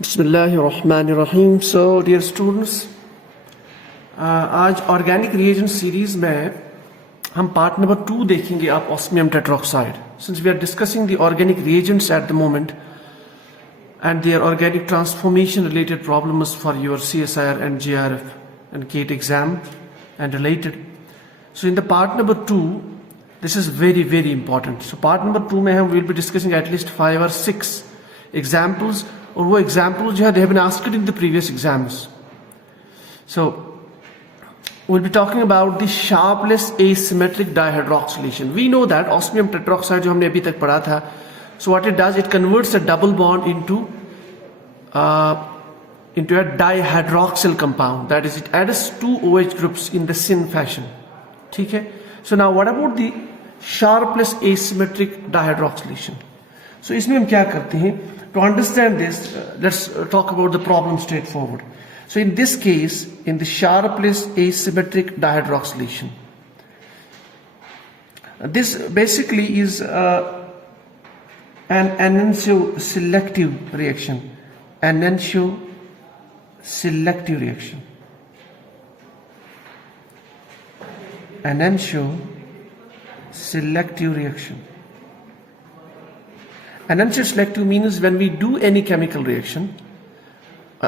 बिस्मिल्लाहिर्रहमानिर्रहीम। So dear students, आज organic reagent series में हम पार्ट नंबर 2 देखेंगे of osmium tetroxide. Since we are discussing the organic reagents at the moment and their organic transformation related problems for your CSIR and JRF and GATE exam and related. So in the part number 2, this is very very important. So part number 2 में हम will be discussing at least 5 or 6 examples, और वो examples जो है they have been asked in the previous exams. So we'll be talking about the sharpless asymmetric dihydroxylation. We know that osmium tetroxide जो हमने अभी तक पढ़ा था, so what it does, it converts a double bond into a dihydroxyl compound. That is, it adds 2 OH groups in the syn fashion. ठीक है? So now what about the sharpless asymmetric dihydroxylation? So इसमें हम क्या करते हैं? To understand this, let's talk about the problem straightforward. So in this case, in the sharpless asymmetric dihydroxylation, this basically is an enantioselective reaction. Enantioselective reaction. Enantioselective reaction. Enantioselective means when we do any chemical reaction,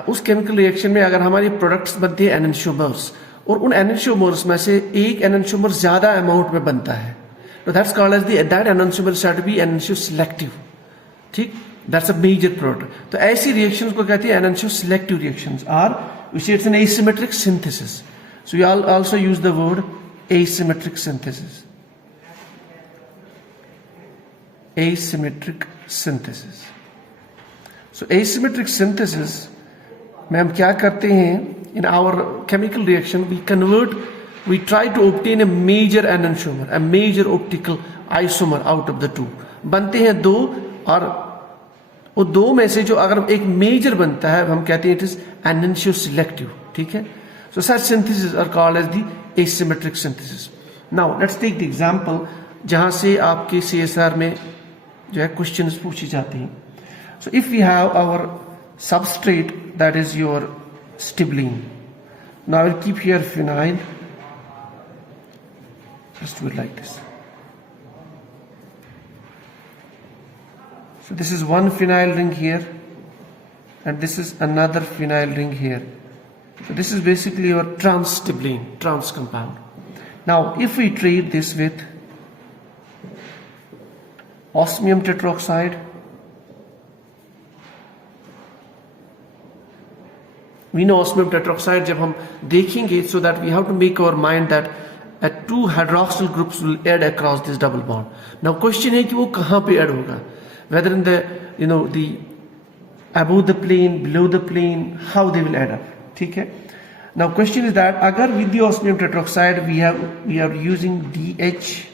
उस chemical reaction में अगर हमारे products बनते हैं enantiomers, और उन enantiomers में से एक enantiomer ज़्यादा amount में बनता है, तो that's called as that enantiomer is said to be enantioselective. ठीक, that's a major product. तो ऐसी reactions को कहते हैं enantioselective reactions, or we say it's an asymmetric synthesis. So you also use the word asymmetric synthesis. Asymmetric synthesis. So asymmetric synthesis में हम क्या करते हैं? In our chemical reaction, we try to obtain a major enantiomer, a major optical isomer out of the two. बनते हैं दो, और वो दो में से जो अगर एक मेजर बनता है हम कहते हैं it is enantioselective. ठीक है? So such syntheses are called as the asymmetric synthesis. Now let's take the example जहां से आपके CSR में जो है questions पूछी जाती हैं. So if we have our substrate, that is your stibline. Now I will keep here phenyl. Just do it like this. So this is one phenyl ring here, and this is another phenyl ring here. So this is basically your trans stibline, trans compound. Now if we treat this with osmium tetroxide, we know osmium tetroxide जब हम देखेंगे, so that we have to make our mind that 2 hydroxyl groups will add across this double bond. Now question है कि वो कहाँ पे add होगा? Whether in the the above the plane, below the plane, how they will add up. ठीक है? Now question is that अगर with the osmium tetroxide we are using DHQD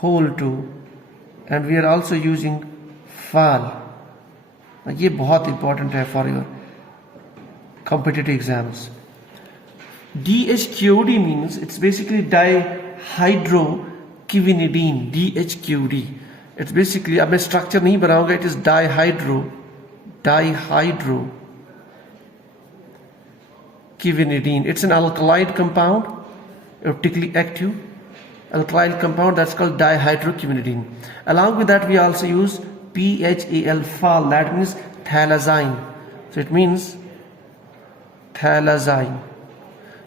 whole 2, and we are also using FAL. ये बहुत important है for your competitive exams. DHQD means it's basically dihydroquivinidine. DHQD, it's basically, अब मैं structure नहीं बनाऊंगा, it is dihydroquivinidine. It's an alkaloid compound, optically active alkyl compound, that's called dihydroquivinidine. Along with that we also use PHAL, FAL, that means thalazine. So it means thalazine.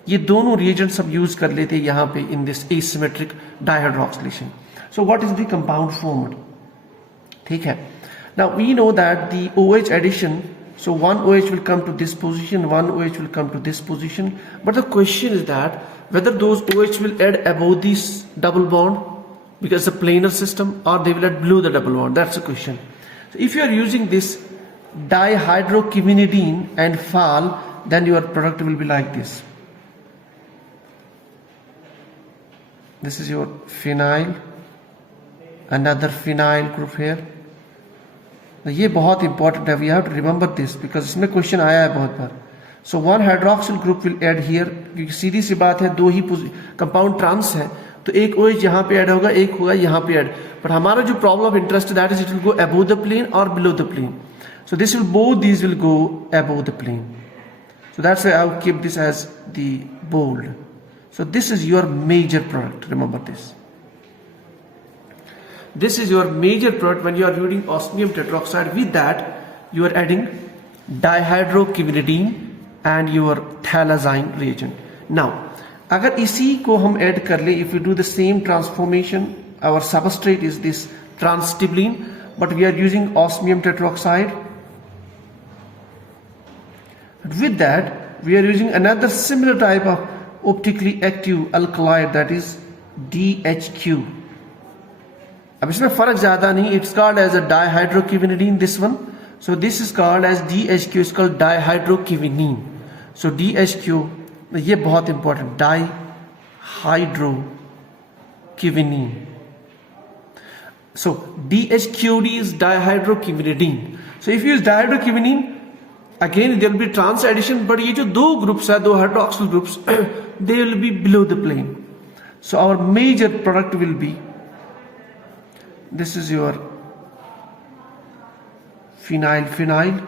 ये दोनों reagents हम use कर लेते हैं यहाँ पे in this asymmetric dihydroxylation. So what is the compound formed? ठीक है? Now we know that the OH addition, so one OH will come to this position, one OH will come to this position, but the question is that whether those OH will add above this double bond because it's a planar system, or they will add below the double bond. That's the question. So if you are using this dihydroquivinidine and FAL, then your product will be like this. This is your phenyl, another phenyl group here. ये बहुत important है. We have to remember this because इसमें question आया है बहुत बार. So one hydroxyl group will add here, क्योंकि सीधी सी बात है दो ही कंपाउंड ट्रांस है, तो एक OH यहाँ पे ऐड होगा, एक होगा यहाँ पे ऐड, बट हमारा जो problem of interest that is it will go above the plane और below the plane. So this will both these will go above the plane. So that's why I'll keep this as the bold. So this is your major product. Remember this. This is your major product when you are using osmium tetroxide. With that, you are adding dihydroquinidine and your thalazine reagent. Now, अगर इसी को हम add कर ले, if we do the same transformation, our substrate is this transtibulin, but we are using osmium tetroxide. With that, we are using another similar type of optically active alkaloid, that is DHQ. अब इसमें फर्क ज्यादा नहीं. It's called as a dihydroquinidine, this one. So this is called as DHQ, is called dihydroquinine. So DHQ, ये बहुत important, dihydroquinine. So DHQD is dihydroquinidine. So if you use dihydroquinine, again there will be trans addition, but ये जो दो groups है, दो hydroxyl groups, they will be below the plane. So our major product will be, this is your phenyl.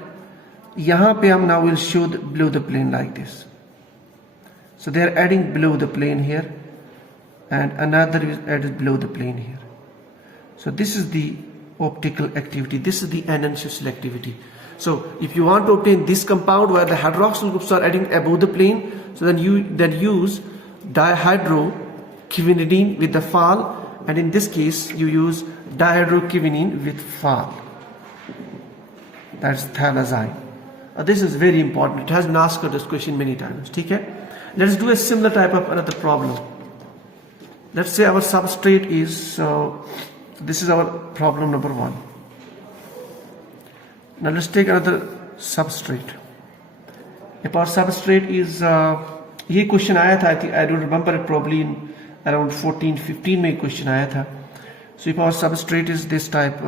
यहाँ पे हम now will show below the plane like this. So they are adding below the plane here, and another is added below the plane here. So this is the optical activity. This is the enantiomer selectivity. So if you want to obtain this compound where the hydroxyl groups are adding above the plane, so then you use dihydroquinidine with the phenol, and in this case you use dihydroquinine with phenol. That's thalazine. This is very important. It has been asked this question many times. Okay? Let's do a similar type of another problem. Let's say our substrate is, this is our problem number 1. Now let's take another substrate. If our substrate is, ये question आया था, I don't remember it, probably in around 14-15 में question आया था. So if our substrate is this type,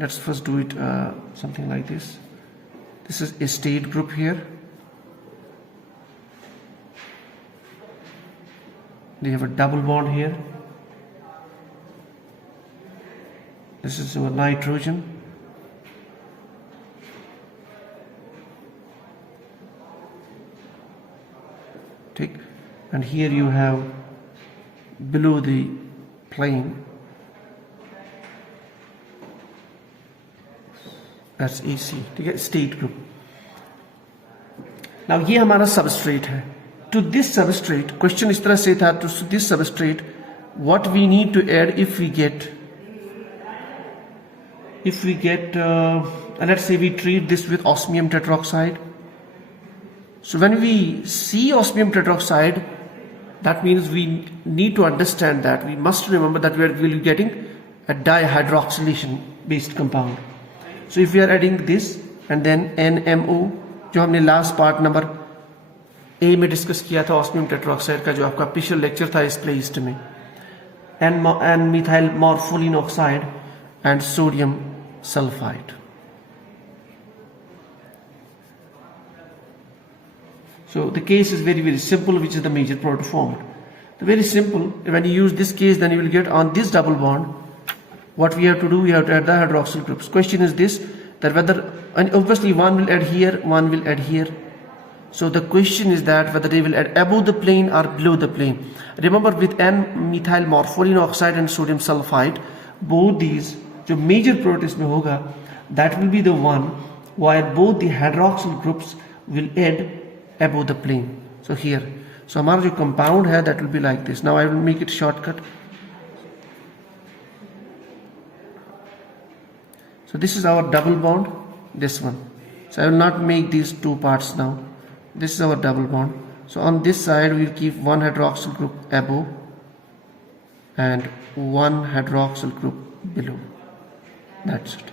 let's first do it something like this. This is a state group here. They have a double bond here. This is your nitrogen. Take, and here you have below the plane, that's AC. ठीक है, state group. Now ये हमारा substrate है. To this substrate, question इस तरह से था, to this substrate, what we need to add if we get, let's say we treat this with osmium tetroxide. So when we see osmium tetroxide, that means we need to understand that we must remember that we will be getting a dihydroxylation based compound. So if we are adding this and then NMO, जो हमने last part number A में discuss किया था osmium tetroxide का, जो आपका पिछला lecture था इस प्लेलिस्ट में, and methyl morpholine oxide and sodium sulfide. So the case is very, very simple, which is the major product formed. The very simple, when you use this case, then you will get on this double bond, what we have to do, we have to add the hydroxyl groups. Question is this, that whether, and obviously one will add here, one will add here. So the question is that whether they will add above the plane or below the plane. Remember with N-methyl morpholine oxide and sodium sulfide, both these, जो major product इसमें होगा, that will be the one where both the hydroxyl groups will add above the plane. So here, so हमारा जो compound है, that will be like this. Now I will make it shortcut. So this is our double bond, this one. So I will not make these two parts now. This is our double bond. So on this side we will keep one hydroxyl group above and one hydroxyl group below. That's it.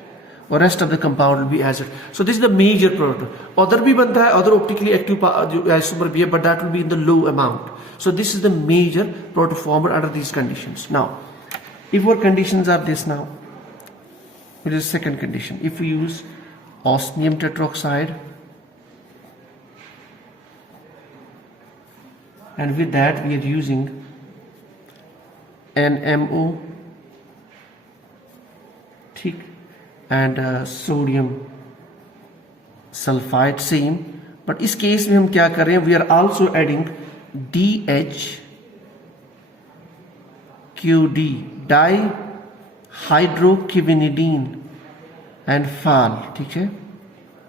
और rest of the compound will be as it. So this is the major product. Other भी बनता है, other optically active isomer भी है, but that will be in the low amount. So this is the major product formed under these conditions. Now, if our conditions are this now, which is second condition. If we use osmium tetroxide and with that we are using NMO, ठीक, and sodium sulfide same, but इस case में हम क्या कर रहे हैं, we are also adding DHQD, dihydroquinidine and PHAL, ठीक है,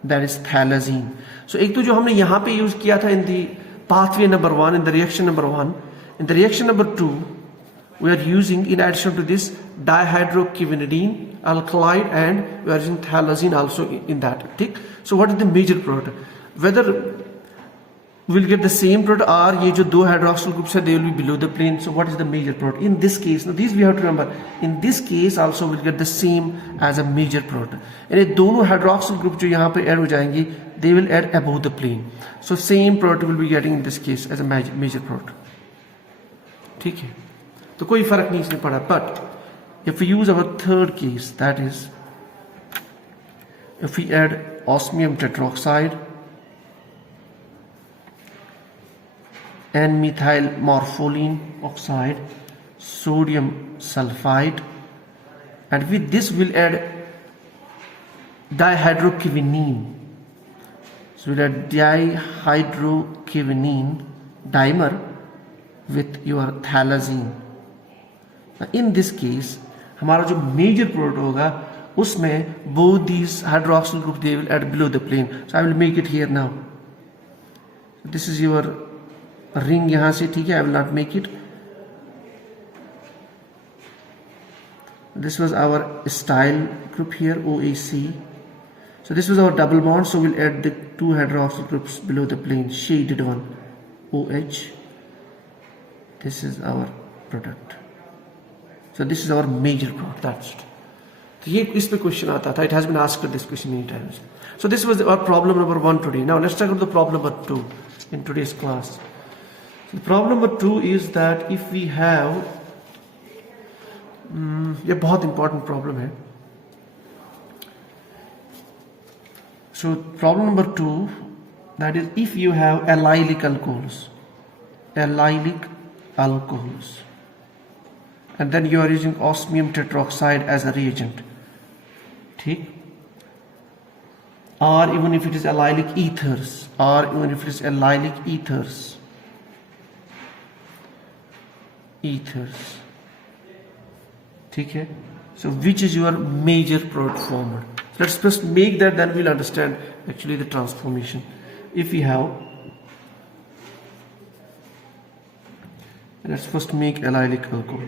दैट इज थैलाजीन. सो एक तो जो हमने यहां पे यूज किया था इन दी pathway number 1, in the reaction number 1, in the reaction number 2 we are using, in addition to this, dihydroquinidine alkylide, and we are using thalazine also in that, ठीक. So what is the major product, whether we'll get the same product or ये जो दो hydroxyl groups है they will be below the plane. So what is the major product in this case? Now these we have to remember, in this case also we'll get the same as a major product, and ये दोनों hydroxyl group जो यहाँ पे add हो जाएंगी they will add above the plane. So same product will be getting in this case as a major product, ठीक है, तो कोई फर्क नहीं इसमें पड़ा. But if we use our third case, that is if we add osmium tetroxide and methyl morpholine oxide, sodium sulfide, and with this we'll add dihydroquinine. So we'll add dihydroquinine dimer with your thalazine. Now in this case हमारा जो major product होगा उसमें both these hydroxyl group they will add below the plane. So I will make it here now. So this is your ring यहाँ से, ठीक है, I will not make it. This was our style group here, OAC. So this was our double bond, so we'll add the two hydroxyl groups below the plane, shaded one, OH. This is our product. So this is our major product, that's it. तो ये इस पे question आता था, it has been asked this question many times. So this was our problem number 1 today. Now let's talk about the problem number 2 in today's class. So the problem number 2 is that if we have, ये बहुत important problem है. So problem number 2, that is if you have allylic alcohols, and then you are using osmium tetroxide as a reagent, ठीक, or even if it is allylic ethers, ठीक है. So which is your major product formed? Let's first make that, then we'll understand actually the transformation. If we have, let's first make allylic alcohol.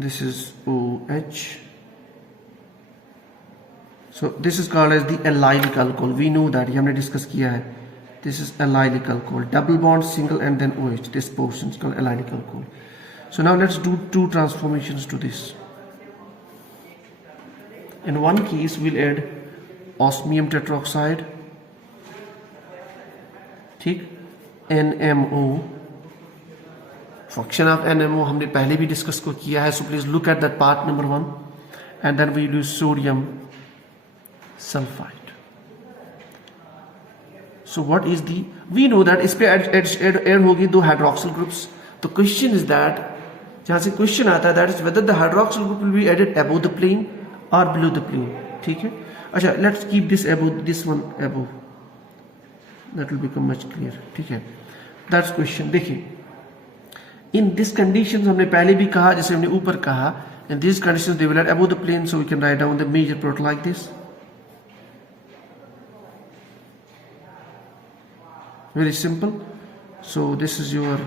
This is OH. So this is called as the allylic alcohol. We know that, ये हमने discuss किया है. This is allylic alcohol, double bond, single, and then OH. This portion is called allylic alcohol. So now let's do two transformations to this. In one case, we'll add osmium tetroxide, ठीक, NMO. Function of NMO हमने पहले भी discuss को किया है. So please look at that part number 1, and then we use sodium sulfide. So what is the, we know that इस पे add होगी दो hydroxyl groups. The question is that, जहाँ से question आता है, that is whether the hydroxyl group will be added above the plane or below the plane, ठीक है. अच्छा, let's keep this above, this one above, that will become much clearer, ठीक है. That's question. देखिए, in this conditions हमने पहले भी कहा, जैसे हमने ऊपर कहा, in these conditions they will add above the plane, so we can write down the major product like this. Very simple. So this is your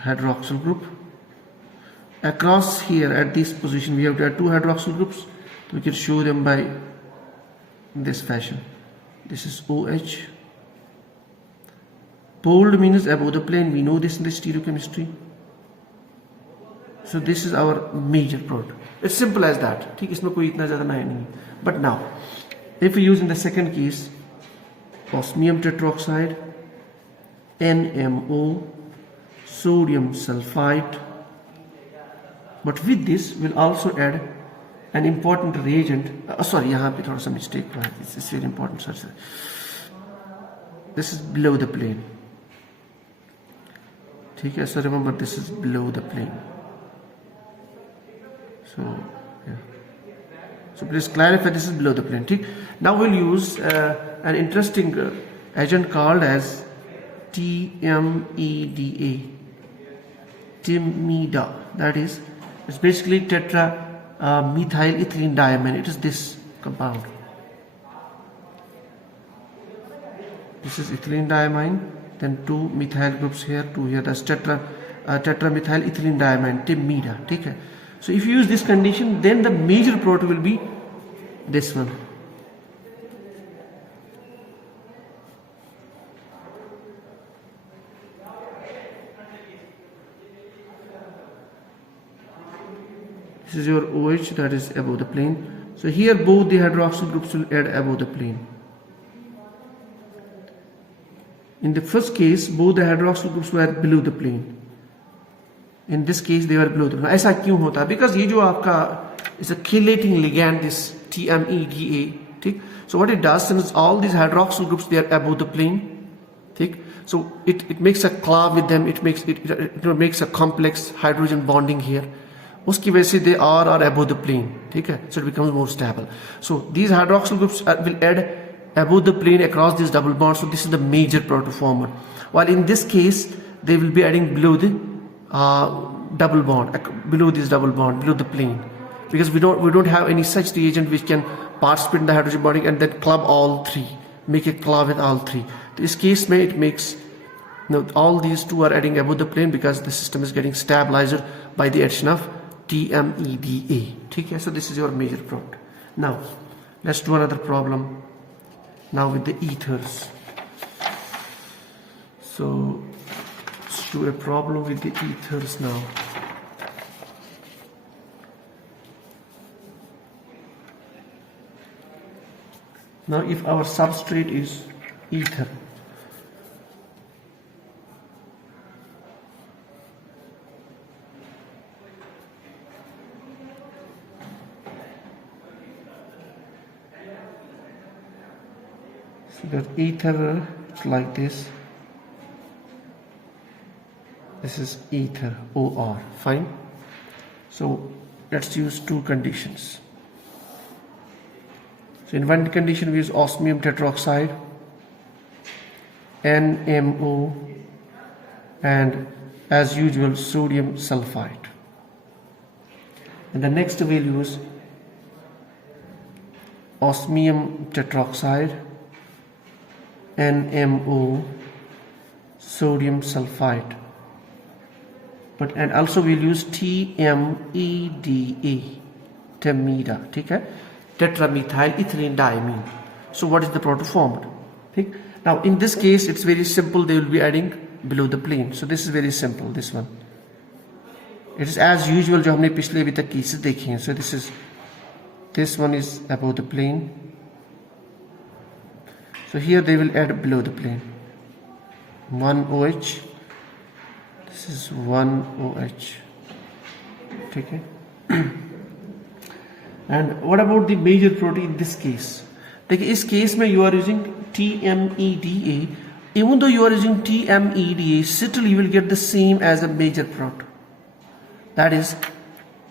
hydroxyl group. Across here at this position we have to add two hydroxyl groups. We can show them by this fashion. This is OH. Bold means above the plane. We know this in the stereochemistry. So this is our major product. It's simple as that. ठीक, इसमें कोई इतना ज़्यादा नया नहीं. But now, if we use in the second case, osmium tetroxide, NMO, sodium sulfide, but with this we'll also add an important reagent. Sorry, यहाँ पे थोड़ा सा mistake हुआ है. This is very important, sir. This is below the plane. ठीक है. So remember, this is below the plane. So yeah. So please clarify, this is below the plane. ठीक. Now we'll use an interesting agent called as TMEDA. TMEDA. That is, it's basically tetra methyl ethylene diamine. It is this compound. This is ethylene diamine, then 2 methyl groups here, 2 here. That's tetramethyl ethylene diamine, TMEDA. Okay. So if you use this condition, then the major product will be this one. This is your OH that is above the plane. So here both the hydroxyl groups will add above the plane. In the first case, both the hydroxyl groups were below the plane. In this case, they were below the plane. ऐसा क्यों होता है? Because ये जो आपका is a chelating ligand, this TMEDA, ठीक? So what it does, since all these hydroxyl groups they are above the plane, ठीक? So it makes a claw with them. It makes a complex hydrogen bonding here. उसकी वजह से they are above the plane, ठीक है? So it becomes more stable. So these hydroxyl groups will add above the plane across this double bond. So this is the major protoformer. While in this case, they will be adding below the double bond, below this double bond, below the plane, because we don't have any such reagent which can participate in the hydrogen bonding and then club all three, make a club with all three. In this case, it makes all these two are adding above the plane because the system is getting stabilized by the addition of TMEDA. Okay, so this is your major product. Now let's do another problem now with the ethers. So let's do a problem with the ethers now. Now if our substrate is ether, that ether like this. This is ether, OR. Fine. So let's use two conditions. So in one condition we use osmium tetroxide, NMO, and as usual sodium sulfite. And the next we'll use osmium tetroxide, NMO, sodium sulfite, and also we'll use TMEDA, TMEDA, okay? Tetramethyl ethylene diamine. So what is the protoformer? Okay? Now in this case it's very simple, they will be adding below the plane. So this is very simple, this one. It is as usual जो हमने पिछले अभी तक cases देखे हैं. So this one is above the plane. So here they will add below the plane. 1 OH. This is 1 OH. Okay. And what about the major protein in this case? देखिए इस case में you are using TMEDA. Even though you are using TMEDA, still you will get the same as a major protein. That is,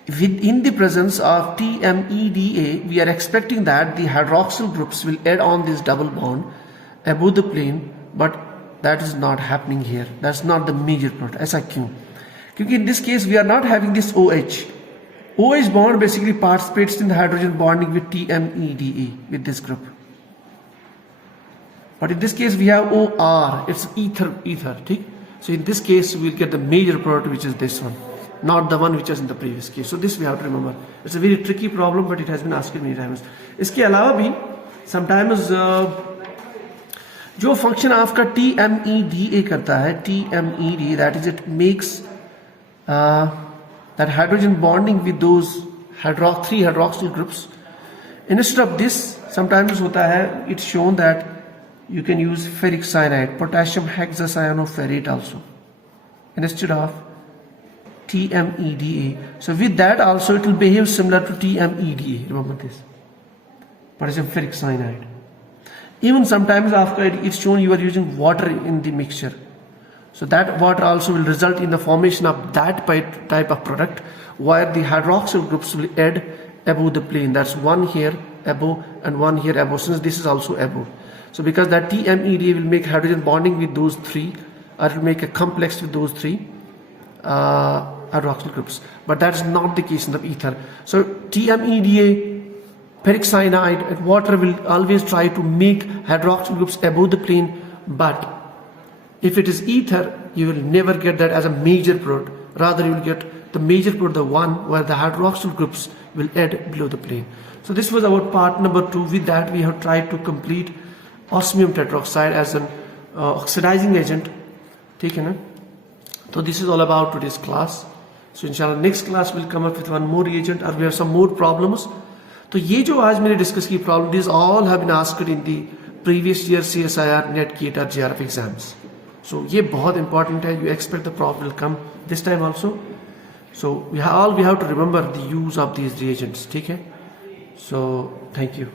in the presence of TMEDA, we are expecting that the hydroxyl groups will add on this double bond above the plane, but that is not happening here. That's not the major protein. ऐसा क्यों? क्योंकि in this case we are not having this OH. OH bond basically participates in the hydrogen bonding with TMEDA with this group. But in this case we have OR. It's ether. ठीक? So in this case we will get the major product, which is this one, not the one which was in the previous case. So this we have to remember. It's a very tricky problem, but it has been asked many times. इसके अलावा भी sometimes जो function आपका TMEDA करता है, TMEDA, that is it makes that hydrogen bonding with those three hydroxyl groups. Instead of this, sometimes होता है, it's shown that you can use ferric cyanide, potassium hexacyanoferrate also, instead of TMEDA. So with that also it will behave similar to TMEDA. Remember this. Potassium ferric cyanide. Even sometimes after it's shown you are using water in the mixture. So that water also will result in the formation of that type of product where the hydroxyl groups will add above the plane. That's one here above and one here above, since this is also above. So because that TMEDA will make hydrogen bonding with those three, or it will make a complex with those three hydroxyl groups. But that's not the case in the ether. So TMEDA, ferric cyanide and water will always try to make hydroxyl groups above the plane, but if it is ether, you will never get that as a major product. Rather, you will get the major product, the one where the hydroxyl groups will add below the plane. So this was our part number 2. With that, we have tried to complete osmium tetroxide as an oxidizing agent. Okay, na? So this is all about today's class. So inshallah next class will come up with one more reagent, or we have some more problems. तो ये जो आज मैंने discuss की problem, these all have been asked in the previous year CSIR, NET, GATE or JRF exams. So ये बहुत important है. You expect the problem will come this time also. So we have to remember the use of these reagents. ठीक है? So thank you.